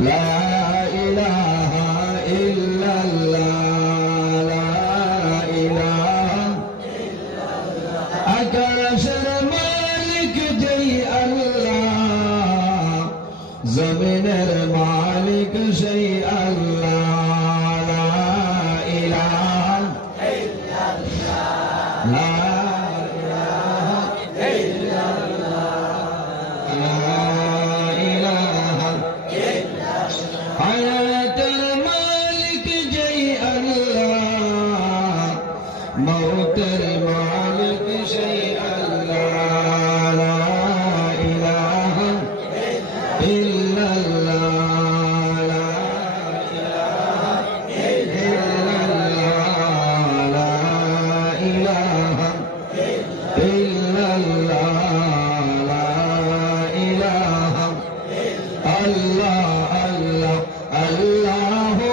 لا إله إلا الله لا إله إلا الله আকাশের মালিক যেই আল্লাহ জমিনের মালিক সেই আল্লাহ লা ইলাহা ইল্লাল্লাহ লা মৌতের মালিক সেই আল্লাহ লা ইলাহা ইল্লাল্লাহ লা ইলাহা ইল্লাল্লাহ লা ইলাহা ইল্লাল্লাহ লা ইলাহা আল্লাহ আল্লাহ আল্লাহু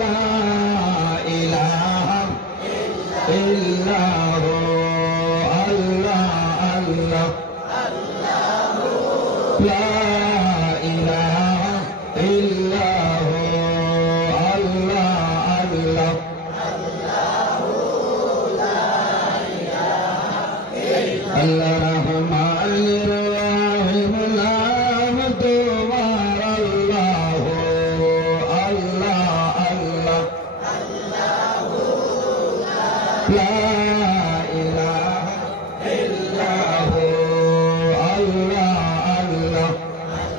লা ইলাহা ইল্লাল্লাহ আল্লাহ আল্লাহ আল্লাহু লা ইলাহা ইল্লাল্লাহ আল্লাহ আল্লাহ আল্লাহু লা ইলাহা ইল্লাল্লাহ আল্লাহ রহমানির রহিম নাম তোমার আল্লাহ আল্লাহ আল্লাহ আল্লাহু লা ইলাহা ইল্লাল্লাহ আল্লাহ আল্লাহ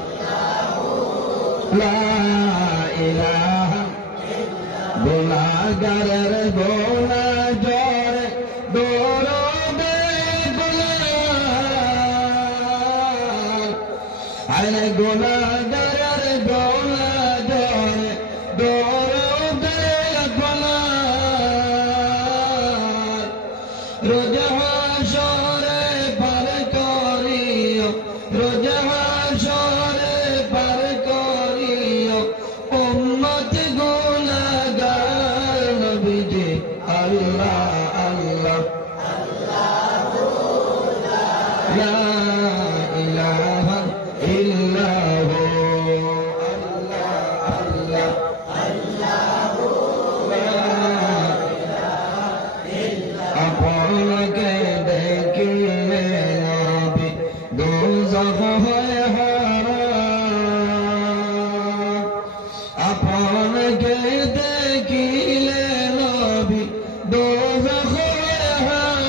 আল্লাহু লা ইলাহা গুনাহগারের গুনাহ জরে দরদে গুনাহ আরে গুনাহগারের গুনাহ জরে দরদে গুনাহ রোজ হাসরে পার করিও রোজ হাসরে পার করিও উম্মত গুনাহগার নবীজি আল্লাহ আল্লাহ আল্লাহু লা ইলাহা ইল্লাল্লাহ আল্লাহ আল্লাহ আপনাকে দেখিলে নবী দোজখ হয় হারাম আপনাকে দেখিলে নবী দোজখ হয় হারাম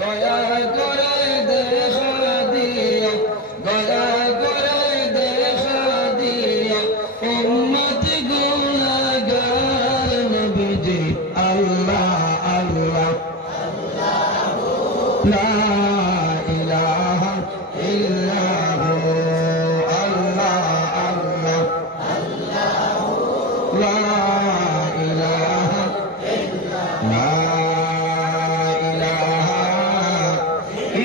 দয়া করে দেখা দিও দয়া করে দেখা দিও উম্মত গুনাহগার নবীজি আল্লাহ আল্লাহ আল্লাহু লা ইলাহা ইল্লাল্লাহ আল্লাহ আল্লাহ আল্লাহু লা ইলাহা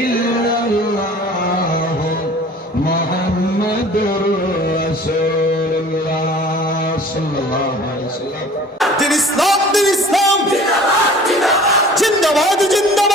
ইল্লাল্লাহ মুহাম্মাদুর রাসূলুল্লাহ সাল্লাল্লাহু আলাইহি ওয়াসাল্লাম। দিন ইসলাম জিন্দাবাদ জিন্দাবাদ